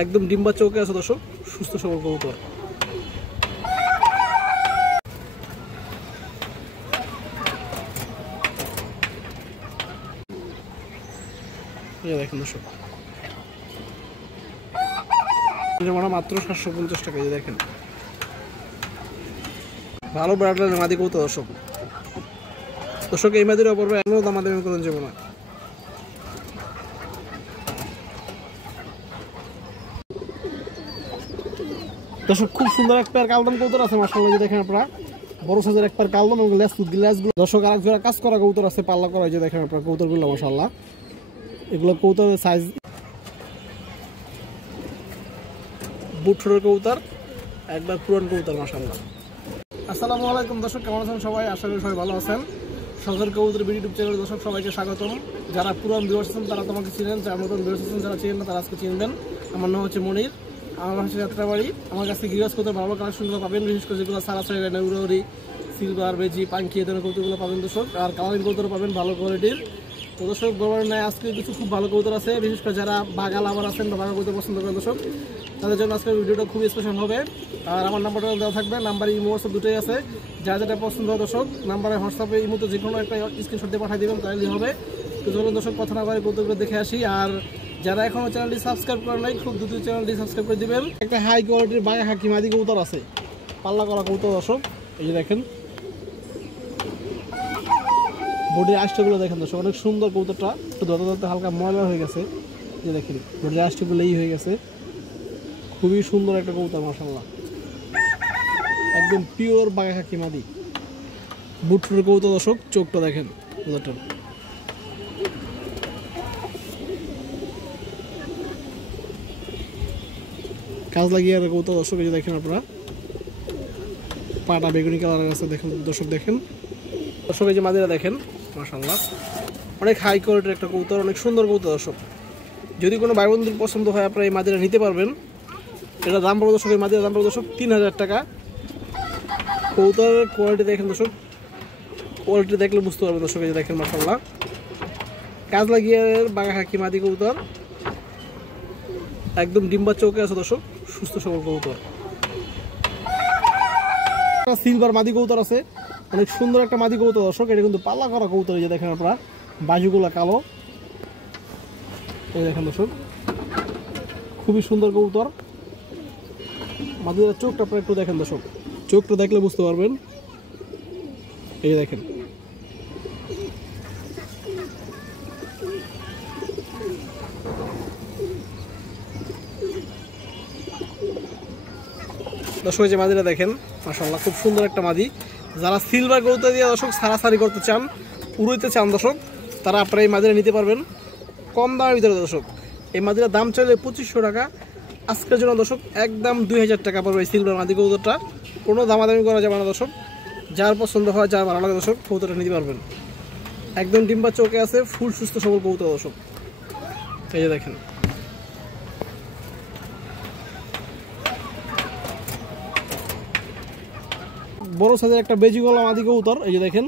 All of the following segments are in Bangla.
একদম ডিম্বা চৌকে আছে দর্শক, সুস্থ সবল কবুতর। দেখেন দর্শক, মাত্র 750 টাকা। দেখেন ভালো ব্রাডলাইনের মাদি কবুতর দর্শক। দর্শক এই মাদির অপর এমন দাম আমাদের করেন যাবো না। দর্শক খুব সুন্দর এক পেয়ার কালদম কবুতর আছে মাশাআল্লাহ। দেখেন আপনারা বড় সাইজের এক পেয়ার কালদম এবং গ্লাসগুলো দর্শক আরেক জোড়া কাজ করা কবুতর আছে, পাল্লা করা। যে দেখেন আপনারা কবুতরগুলো মাশাআল্লাহ, এগুলো কবুতরের সাইজ বুট ঠোঁটের কবুতর, একবার পুরান কবুতর মাশাআল্লাহ। আসসালামু আলাইকুম দর্শক, কেমন আছেন সবাই? আশা করি সবাই ভালো আছেন। শখের কবুতর ইউটিউব চ্যানেল দর্শক সবাইকে স্বাগতম। যারা পুরান ভিউয়ার্স আছেন তারা তোমাকে চিনেন, যারা নতুন ভিউয়ার্স আছেন যারা চিনেন না তারা আজকে চিনবেন। আমার নাম হচ্ছে মনির, আমার হচ্ছে যাত্রাবাড়ি। আমার কাছে গৃহস্থ কবুতর ভালো কালেকশনগুলো পাবেন, বিশেষ করে যেগুলো সারাসারি নেউরি সিলভার বেজি পাঙ্কি এ ধরনের কবুতরগুলো পাবেন দর্শক। আর কালারিং কবুতর পাবেন ভালো কোয়ালিটির। তো দর্শক বরাবর নয় আজকে কিছু খুব ভালো কবুতর আছে, বিশেষ করে যারা বাঘা লাভার আছেন বা বাঘা কবুতর পছন্দ করেন দর্শক, তাদের জন্য আজকের ভিডিওটা খুবই স্পেশাল হবে। আর আমার নাম্বারটা দেওয়া থাকবে, নাম্বার ইমো হোয়াটসঅ্যাপ দুটোই আছে। যা যেটা পছন্দ হয় দর্শক নাম্বারে হোয়াটসঅ্যাপে ইমোতে যে কোনো একটা স্ক্রিনশট দিয়ে পাঠিয়ে দেবেন, তাহলেই হবে। তো চলুন দর্শক কথা না বলে কবুতরগুলো দেখে আসি। আর যারা এখনও চ্যানেলটি সাবস্ক্রাইব করেন নাই, খুব দ্রুত চ্যানেলটি সাবস্ক্রাইব করে দিবেন। একটা হাই কোয়ালিটির বাঘা হাকি মাদি কবুতর আছে, পাল্লা করা কবুতর দর্শক। এই যে দেখেন বডির আষ্টগুলো দেখেন দর্শক, অনেক সুন্দর কবুতরটা। একটু ধরতে ধরতে হালকা ময়লা হয়ে গেছে। যে দেখেন বডির আষ্টগুলো এই হয়ে গেছে, খুবই সুন্দর একটা কবুতর মাশাআল্লাহ, একদম পিওর বাঘা খাকি মাদি বুটফুটের কবুতর দর্শক। চোখটা দেখেন কবুতরটার, কাজ লাগিয়ে আর কবুতর দর্শক। এই যে দেখেন আপনারা পাটা বেগুনি কালার আছে দেখেন দর্শক। দেখেন দর্শক এই যে মাদিরা দেখেন মাশাআল্লাহ, অনেক হাই কোয়ালিটির একটা কবুতর, অনেক সুন্দর কবুতর দর্শক। যদি কোনো ভাই বন্ধুর পছন্দ হয় আপনারা এই মাদিরা নিতে পারবেন। এটা দাম পড়বে দর্শক, এই মাদিরার দাম পড়বে দর্শক 3000 টাকা। কবুতরের কোয়ালিটি দেখেন দর্শক, কোয়ালিটি দেখলে বুঝতে পারবেন দর্শক। এই যে দেখেন মাশাআল্লাহ, কাজ লাগিয়ে বাঘা হাকি মাদি কবুতর, একদম ডিম্বা চৌকে আছে দর্শক, সুস্থ সবল কবুতর। সিলভার মাদি কবুতর আছে, অনেক সুন্দর একটা মাদি কবুতর দর্শক। এটা কিন্তু পাল্লা করা কবুতর। এই যে দেখেন আপনারা বাজুগুলা কালো, এই দেখেন দর্শক খুবই সুন্দর কবুতর। মাদির চোখটা আপনারা একটু দেখেন দর্শক, চোখটা দেখলে বুঝতে পারবেন। এই যে দেখেন দর্শক যে মাদিরা দেখেন মাশাআল্লাহ, খুব সুন্দর একটা মাদি। যারা সিলভার কবুতর দিয়ে দর্শক সারাসারি করতে চান, উড়াইতে চান দর্শক, তারা আপনারা এই মাদিরা নিতে পারবেন কম দামের ভিতরে দর্শক। এই মাদিরার দাম চাইলে 2500 টাকা। আজকের জন্য দর্শক একদম 2000 টাকা পড়বে এই সিলভার মাদি কবুতরটা। কোনো দামাদামি করা যাবে না দর্শক, যার পছন্দ হয় যার ভালো লাগে দর্শক কবুতরটা নিতে পারবেন। একদম ডিম্বা চোখে আছে, ফুল সুস্থ সবল কবুতর দর্শক। এই যে দেখেন বড় সাইজের একটা বেজি গলা মাদি কবুতর। এই যে দেখেন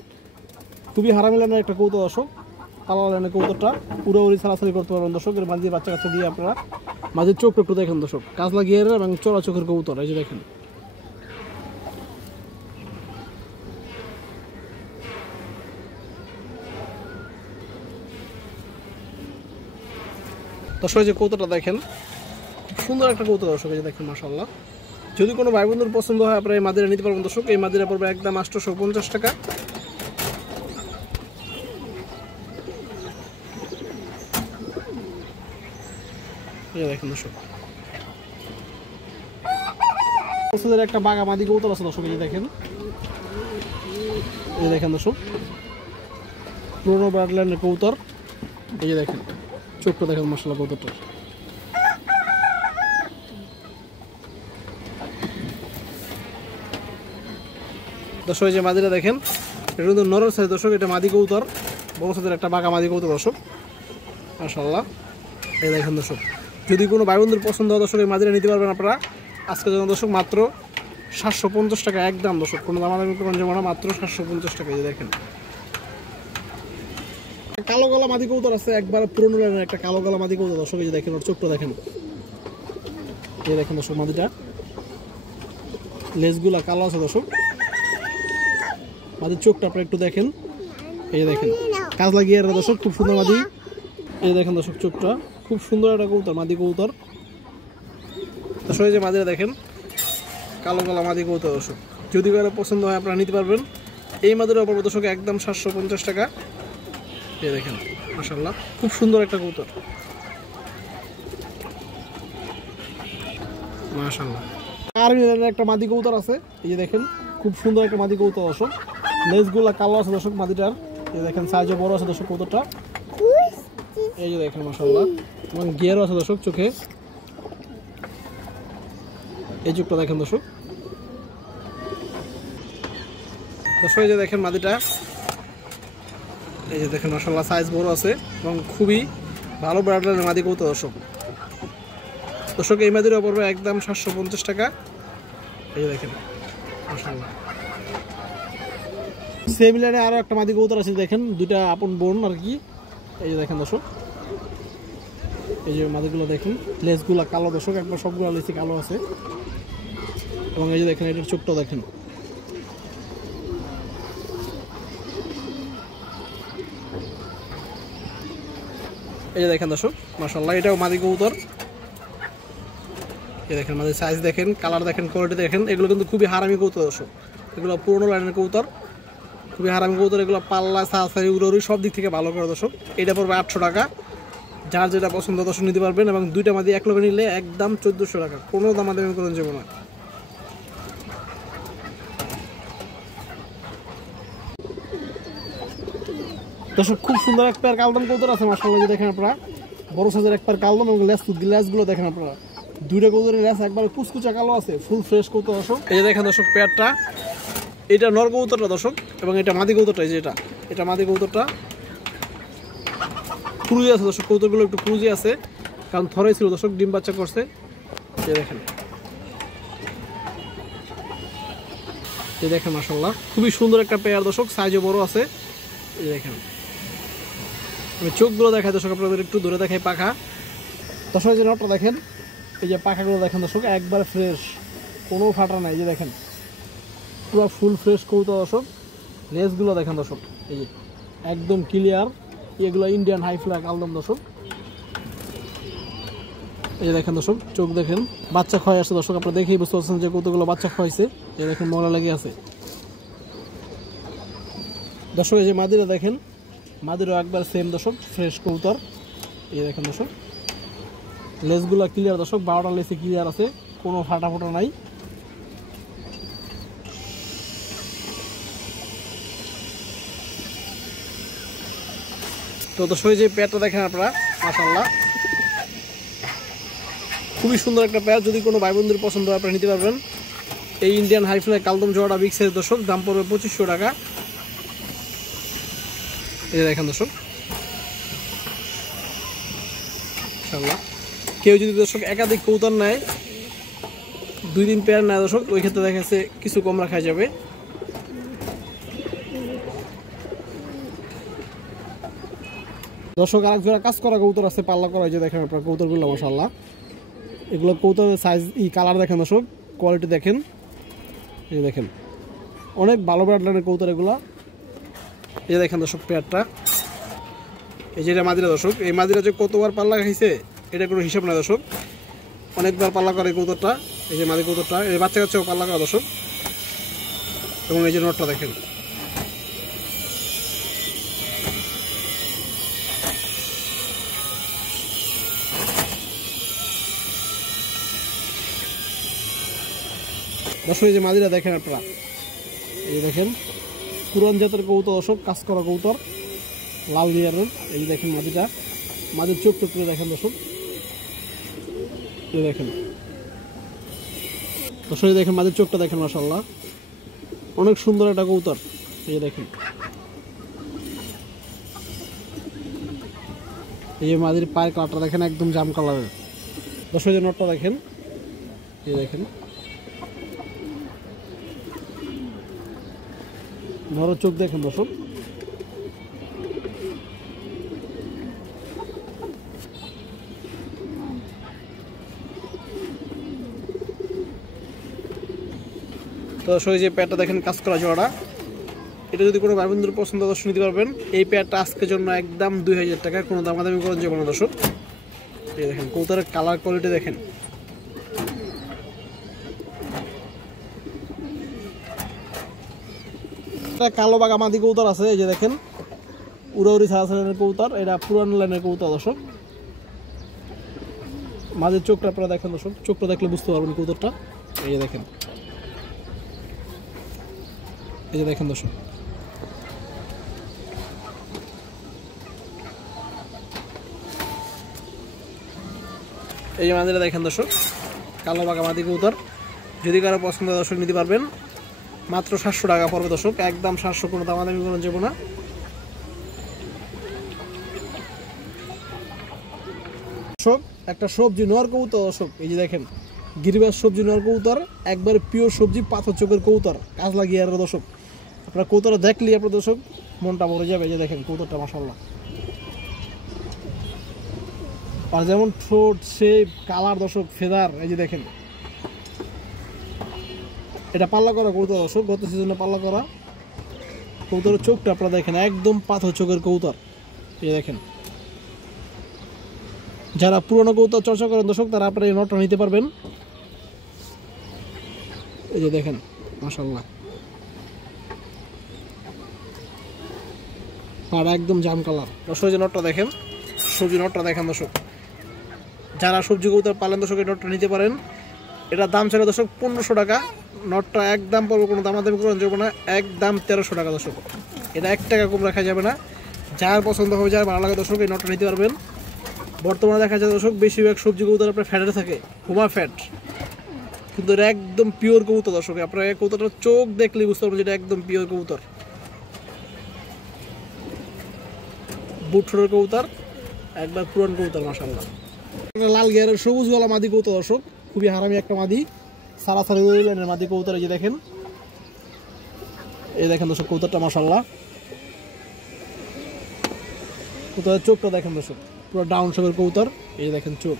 খুবই হারামি লাইনের একটা কবুতর দর্শক, পালা লাইনের কবুতরটা উড়াউড়ি ছাড়াছাড়ি করতে পারবেন দর্শক। এর মাঝে বাচ্চা কাচ্চা দিয়ে আপনারা মাঝের চোখ একটু দেখেন দর্শক, কাজ লাগিয়ে এবং চড়া চোখের কবুতর। এই যে দেখেন দর্শক যে কবুতরটা দেখেন খুব সুন্দর একটা কবুতর দর্শক। এই যে দেখেন মাশাআল্লাহ, যদি কোনো ভাই বন্ধুর পছন্দ হয় আপনারা এই মাদিরা নিতে পারবেন দর্শক। এই মাদিরা পড়বে একদম 850 টাকা। দেখেন দর্শক একটা বাঘা মাদি কবুতর আছে দর্শক। এই যে দেখেন, এই দেখেন দর্শক পুরোনো ব্রাডলাইনের কবুতর। এই যে দেখেন চোখটা দেখেন মাশাআল্লাহ কবুতরটা। দর্শক যে মাদিরা দেখেন এটা কিন্তু নরম সাইজ দর্শক, এটা মাদি কবুতর, বড় সাইজের একটা বাঘা মাদি কবুতর দর্শক মাশাআল্লাহ। এই দেখেন দর্শক যদি কোনো ভাই বন্ধুর পছন্দ হয় দর্শক এই মাদিরা নিতে পারবেন আপনারা। আজকের জন্য দর্শক মাত্র 750 টাকা একদম দর্শক, কোনো দামাদামি করবেন না, মাত্র 750 টাকা। এই দেখেন কালো গলা মাদি কবুতর আছে, একবার পুরনো লাইনের একটা কালো গলা মাদি কবুতর দর্শক। এই যে দেখেন ওর চোখটা দেখেন, এই দেখেন দর্শক মাদিটা, লেজগুলা কালো আছে দর্শক। মাদির চোখটা আপনারা একটু দেখেন, এই দেখেন কাজ লাগিয়ে দর্শক, খুব সুন্দর মাদি। এই দেখেন দর্শক চোখটা, খুব সুন্দর একটা কবুতর, মাদি কবুতর দর্শক। এই যে মাদিরা দেখেন, কালো কালো মাদি কবুতর দর্শক। যদি কারো পছন্দ হয় আপনারা নিতে পারবেন। এই মাদির অপর দর্শক একদম 750 টাকা। এই দেখেন মাশাআল্লাহ, খুব সুন্দর একটা কবুতর মাশাআল্লাহ। আর একটা মাদি কবুতর আছে, এই যে দেখেন খুব সুন্দর একটা মাদি কবুতর দর্শক। লেজগুলা কালো আছে দর্শক মাদিটার। এই দেখেন সাইজও বড় আছে দর্শক কবুতরটা। এই যে দেখেন মাশাআল্লাহ, এবং গিয়ারও আছে দর্শক চোখে। এই চোখটা দেখেন দর্শক। দর্শক এই যে দেখেন মাদিটা, এই যে দেখেন মাশাআল্লাহ সাইজ বড় আছে এবং খুবই ভালো ব্রাডলাইনের মাদি কবুতর দর্শক। দর্শক এই মাদির পড়বে একদম 750 টাকা। এই যে দেখেন মাশাআল্লাহ। সেম লাইনে আরো একটা মাদি কবুতর আছে, দেখেন দুইটা আপন বোন আর কি। এই যে দেখেন দর্শক, এই যে মাদিগুলো দেখেন, লেজগুলো কালো দর্শক, একবার সবগুলো লেজে কালো আছে। এবং এই যে দেখেন এটার চোখটা দেখেন। এই যে দেখেন দর্শক মাশাআল্লাহ, এটাও মাদি কবুতর। এই দেখেন মাদির সাইজ দেখেন, কালার দেখেন, কোয়ালিটি দেখেন। এগুলো কিন্তু খুবই হারামি কবুতর দর্শক, এগুলো পুরোনো লাইনের কবুতর, খুবই হারামি কবুতর। এগুলো পাল্লা সাসারি উড়ি সব দিক থেকে ভালো করে দর্শক। এটা পড়বে 800 টাকা। যার যেটা পছন্দ দর্শক নিতে পারবেন। এবং দুইটা মাদি এক লগে নিলে একদম 1400 টাকা, কোনো দাম দামি করে যাবো না। দর্শক খুব সুন্দর এক পেয়ার কালদম কবুতর আছে মাশাআল্লাহ। যে দেখেন আপনারা বড় সাইজের এক পেয়ার কালদম, এবং লেজগুলো দেখেন আপনারা, দুইটা কবুতরের লেজ একবার কুচকুচা কালো আছে, ফুল ফ্রেশ কবুতর দর্শক। এই যে দেখেন দর্শক পেয়ারটা, এটা নর কবুতরটা দর্শক, এবং এটা মাদি কবুতরটা। এই যে এটা মাদি কবুতরটা ক্রুজি আছে দর্শক, কবুতরগুলো একটু ক্রুজি আছে, কারণ থরাই ছিল দর্শক, ডিম বাচ্চা করছে। এই দেখেন, এই দেখেন মাশাআল্লাহ, খুবই সুন্দর একটা পেয়ার দর্শক, সাইজও বড় আছে। এই দেখেন আমি চোখগুলো দেখাই দর্শক, আপনাদের একটু দূরে দেখাই পাখা দর্শক। যে নটটা দেখেন, এই যে পাখাগুলো দেখেন দর্শক, একবার ফ্রেশ, কোনো ফাটা নাই। যে দেখেন পুরো ফুল ফ্রেশ কবুতর দর্শক। লেজগুলো দেখেন দর্শক, এই যে একদম ক্লিয়ার। এগুলো ইন্ডিয়ান হাই ফ্ল্যাগ কালদম দর্শক। এই যে দেখেন দর্শক চোখ দেখেন, বাচ্চা খাওয়াই আসছে দর্শক, আপনারা দেখেই বুঝতে পারছেন যে কতগুলো বাচ্চা খাওয়াইছে। এই দেখেন ময়লা লেগে আছে দর্শক। এই যে মাদিরা দেখেন, মাদিরও একবার সেম দর্শক, ফ্রেশ কবুতর। এই দেখেন দর্শক লেজগুলো ক্লিয়ার দর্শক, 12টা লেজে ক্লিয়ার আছে, কোনো ফাটা ফোটা নাই। তো দর্শক যে পেয়ারটা দেখেন আপনারা মাশাআল্লাহ, খুবই সুন্দর একটা পেয়ার। যদি কোনো ভাই বন্ধুর পছন্দ হয় আপনারা নিতে পারবেন। এই ইন্ডিয়ান হাই ফ্ল্যাগ কালদম জোড়াটা বিগ সাইজ দর্শক, দাম পড়বে 2500 টাকা। এই দেখেন দর্শক মাশাআল্লাহ। কেউ যদি দর্শক একাধিক কবুতর নেয়, 2-3 পেয়ার নেয় দর্শক, ওই ক্ষেত্রে দেখা যাচ্ছে কিছু কম রাখা যাবে। দর্শক আরেক জোড়া কাজ করা কবুতর আছে, পাল্লা করা। যে দেখেন আপনার কবুতরগুলো মাশাআল্লাহ, এগুলো কবুতরের সাইজ কালার দেখেন দর্শক, কোয়ালিটি দেখেন। এই দেখেন অনেক ভালো ব্রাডলাইনের কবুতর এগুলা। এই দেখেন দর্শক পেয়ারটা, এই যে এটা মাদিরা দর্শক। এই মাদিরা যে কতবার পাল্লা খাইছে এটা কোনো হিসাব নাই দর্শক, অনেকবার পাল্লা করে এই কবুতরটা। এই যে মাদি কবুতরটা, এই বাচ্চা কাচ্চাও পাল্লা করা দর্শক। এবং এই যে নটটা দেখেন, দর্শক। এই যে মাদিরা দেখেন আপনারা, এই দেখেন পুরান জাতের কবুতর দর্শক, কাজ করা কবুতর, লাল রিয়ারের। এই যে দেখেন মাদিটা, মাদির চোখ টোক করে দেখেন দর্শক। এই দেখেন দর্শক, এই দেখেন মাদির চোখটা দেখেন মাশাআল্লাহ, অনেক সুন্দর একটা কবুতর। এই দেখেন, এই যে মাদির পায়ের কালারটা দেখেন, একদম জাম কালারের দর্শক। এই যে নটটা দেখেন, এই দেখেন নরের চোখ দেখেন দর্শক। তো দর্শক যে পেয়ারটা দেখেন কাজ করা জোড়া, এটা যদি কোনো ভাই বন্ধুর পছন্দ দর্শক নিতে পারবেন। এই পেয়ারটা আজকের জন্য একদম 2000 টাকা, কোনো দামাদামি করেন যে কোনো দর্শক। এই দেখেন কবুতরের কালার কোয়ালিটি দেখেন। কালো বাগা মাদি কবুতর আছে, এই যে দেখেন উড়াউড়ি সারা লাইনের কবুতর, এটা পুরান লাইনের কবুতর দর্শক। মাঝের চোখটা আপনারা দেখেন দর্শক, চোখটা দেখলে বুঝতে পারবেন কবুতরটা। এই যে দেখেন, এই যে দেখেন দর্শক, এই যে মাদিটা দেখেন দর্শক, কালো বাগা মাদি কবুতর। যদি কারো পছন্দ দর্শক নিতে পারবেন, মাত্র 700 টাকা পড়বে দর্শক, একদম 700, কোনো দামাদামি করা যাবে না। দর্শক একটা সবজি নোয়ার কবুতর দর্শক, এই যে দেখেন গিরিবাস সবজি নোয়ার কবুতর, একবার পিওর সবজি পাথর চোখের কবুতর, কাজ লাগিয়ে আর দর্শক। আপনার কবুতরটা দেখলে আপনার দর্শক মনটা ভরে যাবে। এই যে দেখেন কবুতরটা মাশাআল্লাহ, আর যেমন ঠোঁট শেপ কালার দর্শক, ফেদার, এই যে দেখেন। এটা পাল্লা করা কবুতর দর্শক, গত সিজনে পাল্লা করা কবুতরের চোখটা আপনারা দেখেন, একদম পাথর চোখের কবুতর। এই দেখেন, যারা পুরনো কবুতর চর্চা করেন দর্শক, তারা আপনারা এই নটটা নিতে পারবেন। এই যে দেখেন মাশাআল্লাহ, আর একদম জাম কালার দর্শক। যে নটটা দেখেন, সবজি নটটা দেখেন দর্শক, যারা সবজি কবুতর পালেন দর্শক এই নটটা নিতে পারেন। এটা দাম ছিল দর্শক 1500 টাকা, নটটা একদম পড়বে, কোনো দামাদামি করেন যাবে না, একদম 1300 টাকা দর্শক। এটা 1 টাকা কম রাখা যাবে না। যার পছন্দ হবে, যার ভালো লাগে দর্শক এই নটটা নিতে পারবেন। বর্তমানে দেখা যায় দর্শক বেশিরভাগ সবজি কবুতর আপনার ফ্যাটে থাকে, হুমা ফ্যাট, কিন্তু এটা একদম পিওর কবুতর দর্শক। আপনার এই কবুতরটা চোখ দেখলেই বুঝতে পারবেন যেটা একদম পিওর কবুতর। বুটফোরের কবুতর, একবার পুরান কবুতর মাশাআল্লাহ। লাল গিয়ারের সবুজ গলা মাদি কবুতর দর্শক, খুবই হারামি একটা মাদি, সারাসারি লাইনের মাদি কবুতর। এই যে দেখেন, এই দেখেন দর্শক কবুতরটা মাশাআল্লাহ। কবুতরের চোখটা দেখেন দর্শক, পুরো ডাউন শেপের কবুতর। এই যে দেখেন চোখ,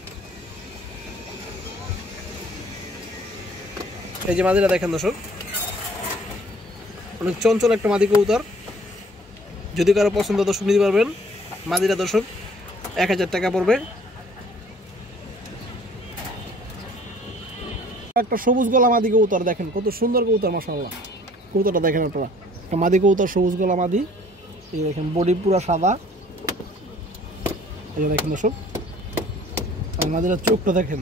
এই যে মাদিটা দেখেন দর্শক, অনেক চঞ্চল একটা মাদি কবুতর। যদি কারো পছন্দ দর্শক নিতে পারবেন। মাদিটা দর্শক 1000 টাকা পড়বে। একটা সবুজ গলা মাদি কবুতর দেখেন, কত সুন্দর কবুতর মাশাআল্লাহ। কবুতরটা দেখেন আপনারা, একটা মাদি কবুতর, সবুজ গলা মাদি। এই দেখেন বডি পুরো সাদা, এই দেখেন দর্শক, আর মাদিটার চোখটা দেখেন।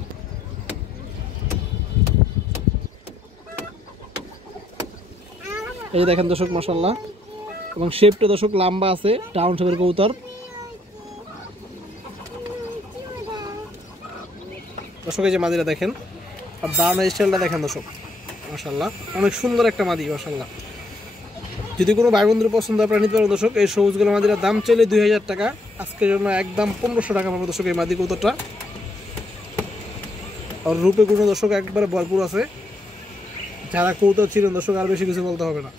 এই দেখেন দর্শক মাশাআল্লাহ, এবং শেপটা দর্শক লম্বা আছে, ডাউন শেপের কবুতর দর্শক। এই যে মাদিটা দেখেন, আর দাঁড়ানোর স্টাইলটা দেখেন দর্শক মাশাআল্লাহ, অনেক সুন্দর একটা মাদি মাশাআল্লাহ। যদি কোনো ভাই বন্ধুর পছন্দ আপনারা নিতে পারেন দর্শক। এই সবুজগুলো মাদিটার দাম চাইলে 2000 টাকা, আজকের জন্য একদম 1500 টাকা পাবো দর্শক এই মাদি কবুতরটা। আর রূপে গুণ দর্শক একবারে ভরপুর আছে। যারা কবুতর ছিলেন দর্শক, আর বেশি কিছু বলতে হবে না।